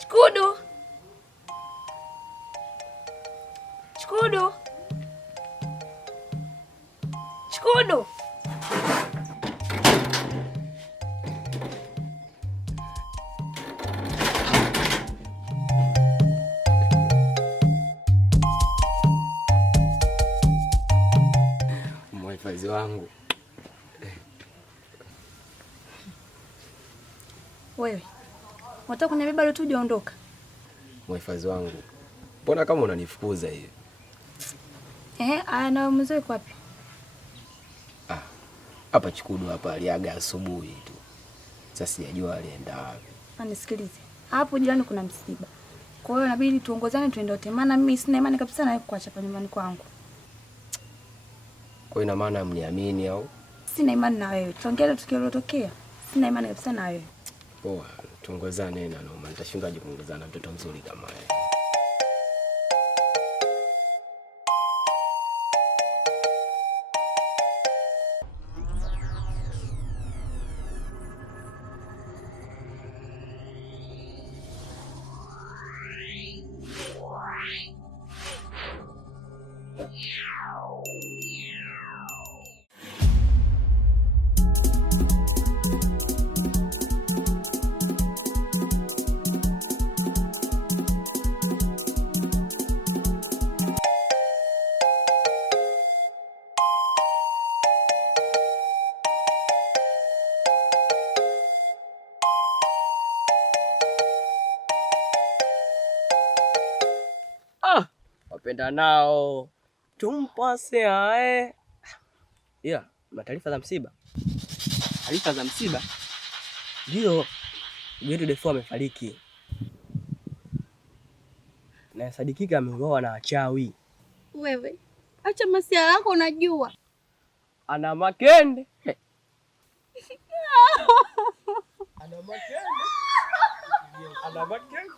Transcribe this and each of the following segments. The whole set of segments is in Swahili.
Chikudu. Chikudu. Chikudu. Mhifadhi wangu. Wewe, unataka kuniambia bado tu hujaondoka? Mhifadhi wangu. Mbona kama unanifukuza hivi? Na mzee yuko wapi? Hapa Chikudu hapa aliaga asubuhi tu. Sasa sijajua alienda wapi. Nisikilize. Hapo jirani kuna msiba. Kwa hiyo inabidi tuongozane tuende wote. Maana mimi sina imani kabisa na wewe kuacha pa nyumbani kwangu. Kwa ina maana mniamini au? Sina imani na wewe. Tuongee tukilotokea. Sina imani kabisa na wewe. Poa, tuongozane na noma. Nitashindaje kuongozana na mtoto mzuri kama wewe? Wapenda nao tumpase ae. Ila na taarifa za msiba. Taarifa za msiba? Ndio. Gwetu Defo amefariki. Na sadikika ameuawa na wachawi. Wewe, acha masiala yako unajua. Ana makende. Ana makende. Ana makende.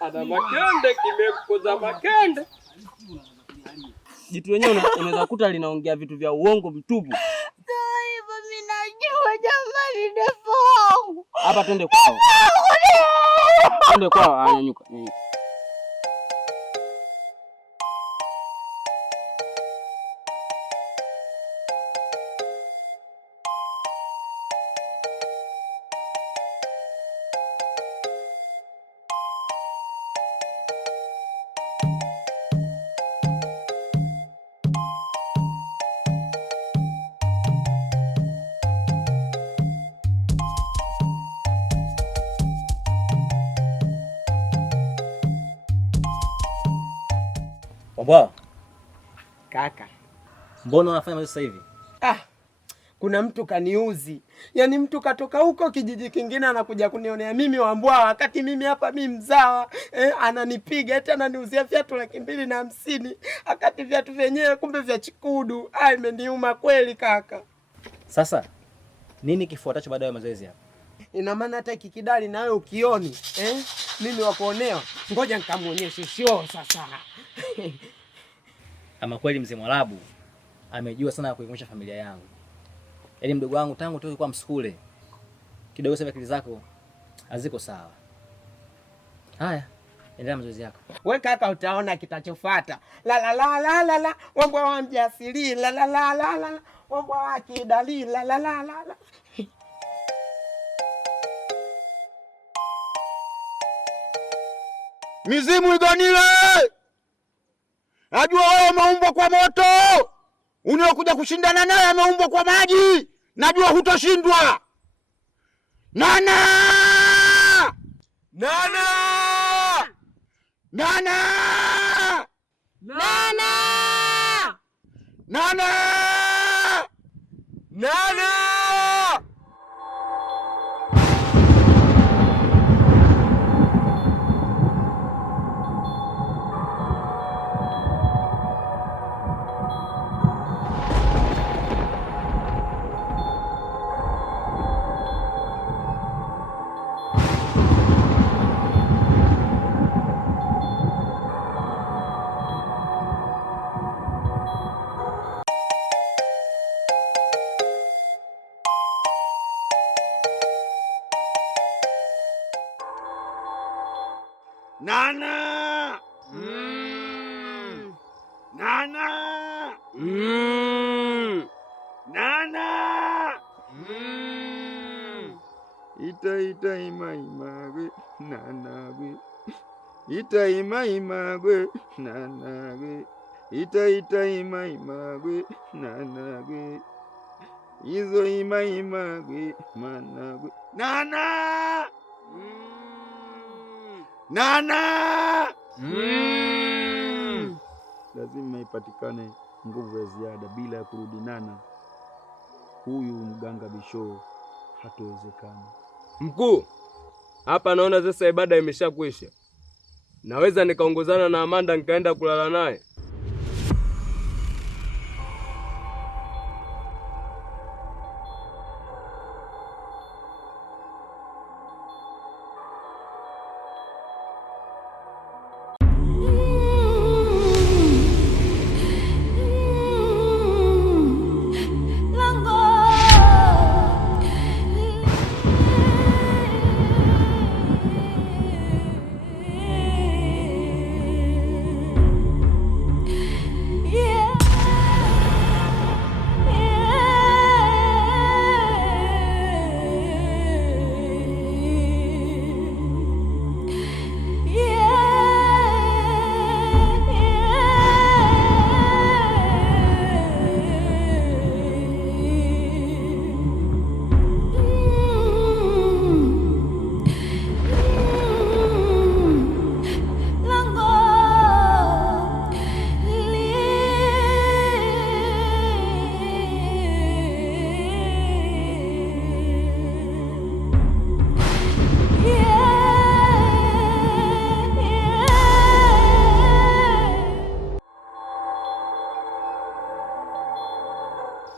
Ana makende kimekuza makende. Jitu wenyewe unaweza kuta linaongea vitu vya uongo mtupu. Sasa hivyo mimi najua jamani Defo wangu. Hapa twende kwao. Twende kwao, anyanyuka. Baba. Kaka. Mbona unafanya mambo sasa hivi? Kuna mtu kaniuzi. Yaani mtu katoka huko kijiji kingine anakuja kunionea mimi Wambwa wakati mimi hapa mimi mzawa. Ananipiga eti ananiuzia viatu 250 wakati viatu vyenyewe kumbe vya Chikudu. Imeniuma kweli kaka. Sasa nini kifuatacho baada ya mazoezi hapa? Ina maana hata kikidali na wewe ukioni, mimi wakuonewa. Ngoja nikamuonyeshe show sasa. Ama kweli mzee Mwarabu amejua sana kuimarisha familia yangu. Yaani mdogo wangu tangu tulikuwa msukule. Kidogo sasa akili zako haziko sawa. Haya, endelea mazoezi yako. Wewe kaka utaona kitachofuata. La Wambwa wa mjasiri la Wambwa wa kidali la. Mizimu iganile! Najua wewe umeumbwa kwa moto. Unaokuja kushindana naye ameumbwa kwa maji. Najua hutoshindwa. Nana! Nana! Nana! Nana! Nana! Nana! Nana. Nana. Nana. Ita ima gwe nana gwe. Ita ima gwe nana gwe. Ita ima gwe nana gwe. Izo ima gwe mana gwe. Nana. Nana. Lazima ipatikane nguvu ya ziada. Bila ya kurudi Nana, huyu mganga Bisho hatawezekana. Mkuu, hapa naona sasa ibada imeshakwisha. Naweza nikaongozana na Amanda nikaenda kulala naye?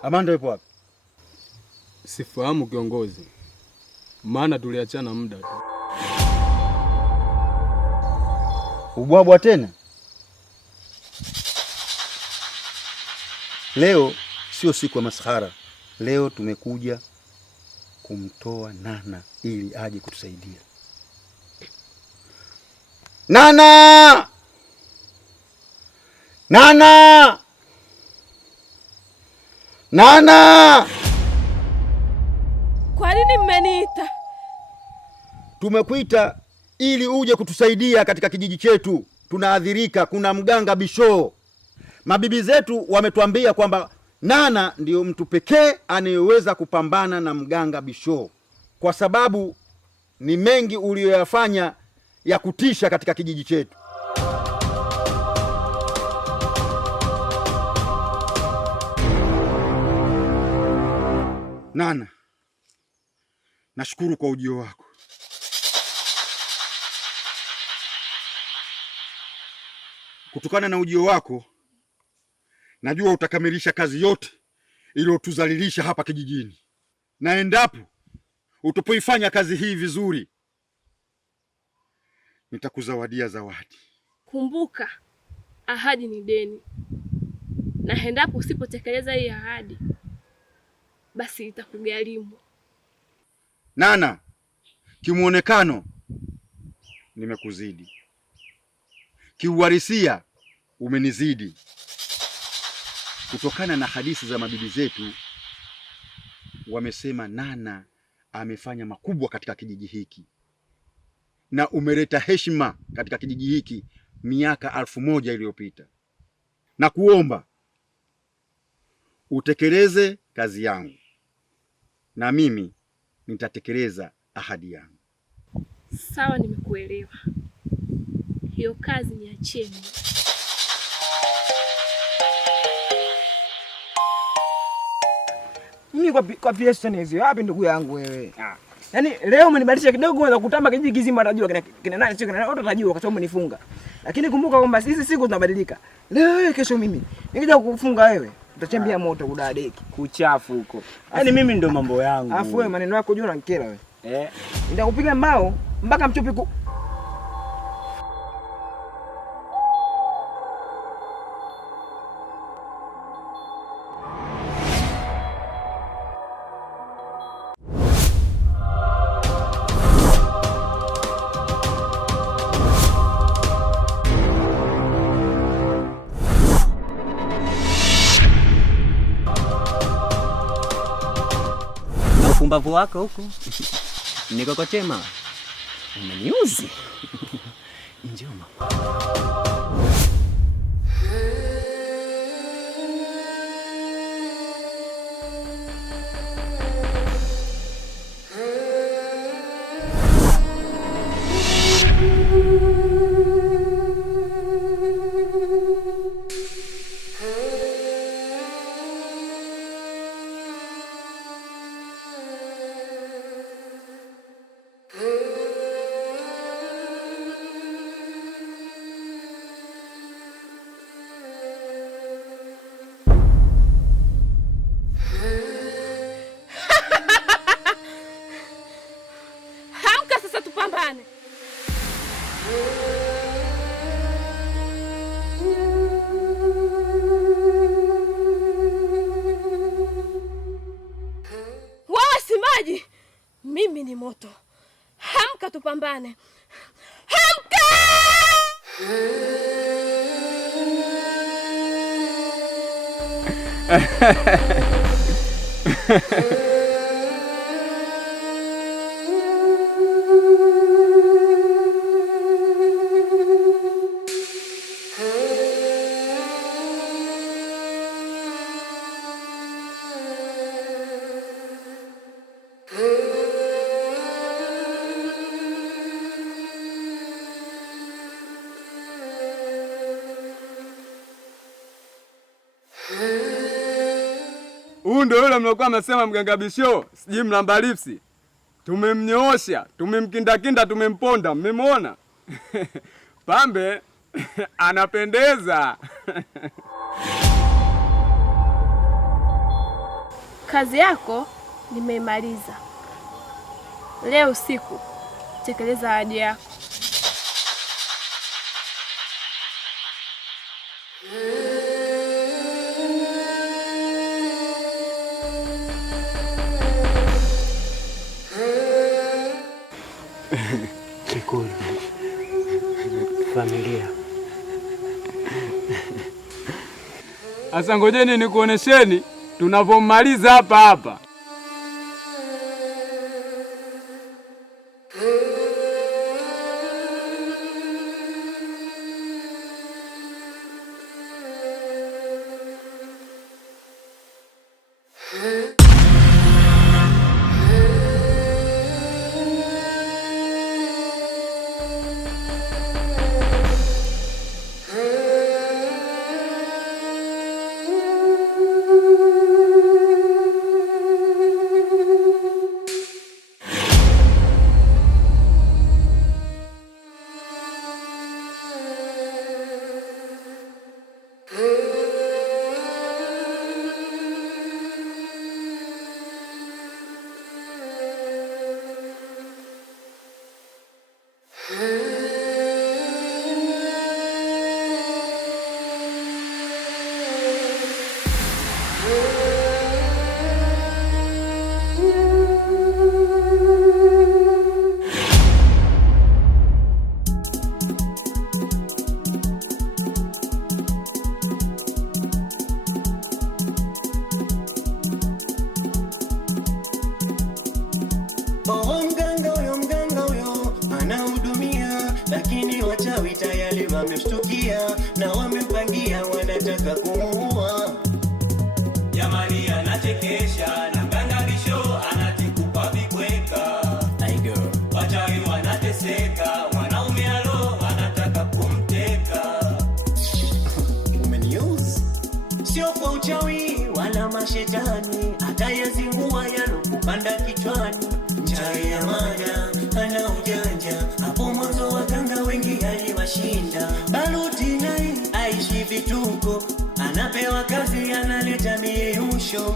Amanda yupo wapi? Sifahamu kiongozi, maana tuliachana muda tu. Ubwabwa tena? Leo sio siku ya maskhara. Leo tumekuja kumtoa Nana ili aje kutusaidia. Nana! Nana! Nana! Kwa nini mmeniita? Tumekuita ili uje kutusaidia katika kijiji chetu. Tunaadhirika, kuna mganga Bisho. Mabibi zetu wametuambia kwamba Nana ndiyo mtu pekee anayeweza kupambana na mganga Bisho, kwa sababu ni mengi uliyoyafanya ya kutisha katika kijiji chetu. Nana, nashukuru kwa ujio wako. Kutokana na ujio wako, najua utakamilisha kazi yote iliyotuzalilisha hapa kijijini. Na endapo utapoifanya kazi hii vizuri, nitakuzawadia zawadi. Kumbuka, ahadi ni deni. Na endapo usipotekeleza hii ahadi, basi itakugharimu. Nana, kimuonekano nimekuzidi. Kiuhalisia umenizidi. Kutokana na hadithi za mabibi zetu, wamesema Nana amefanya makubwa katika kijiji hiki. Na umeleta heshima katika kijiji hiki miaka 1000 iliyopita. Na kuomba utekeleze kazi yangu, na mimi nitatekeleza ahadi yangu. Sawa, nimekuelewa. Hiyo kazi niachie mimi. Mimi kwa PS hizo wapi ndugu yangu wewe? Yaani leo umenibadilisha kidogo, unaweza kutamba kijiji kizima atajua kina nani sio kina nani, utajua kwa sababu umenifunga. Lakini kumbuka kwamba hizi siku zinabadilika. Leo kesho mimi nikija kukufunga wewe utachambia moto kudadeki. Kuchafu huko. Yaani mimi ndo mambo yangu. Alafu wewe maneno yako juu unanikera wewe. Nitakupiga mbao mpaka mchupi upumbavu wako huko. Nikokochema. Umeniuzi. Njoo mama. Mimi ni moto. Hamka tupambane. Hamka! Huyu ndio yule mlokuwa mnasema mganga Bisho, sijui mlamba lipsi. Tumemnyoosha, tumemkindakinda, tumemponda, mmemwona? Pambe anapendeza. Kazi yako nimeimaliza. Leo usiku tekeleza ahadi yako. Shukuru familia. Asa ngojeni nikuonesheni tunapomaliza hapa hapa. wameshtukia na wamempangia, wanataka kumuua. Jamani anachekesha na mganga Bisho anatikupa vikweka. Wachawi wanateseka, wanaume alo wanataka kumteka. Umeniuse? Sio kwa uchawi wala mashetani, atayazingua yanokupanda kichwani. Mchawi ya mada ana ujanja, hapo mwanzo waganga wengi aliwashinda. Baruti naye aishi vituko, anapewa kazi analeta mieyusho.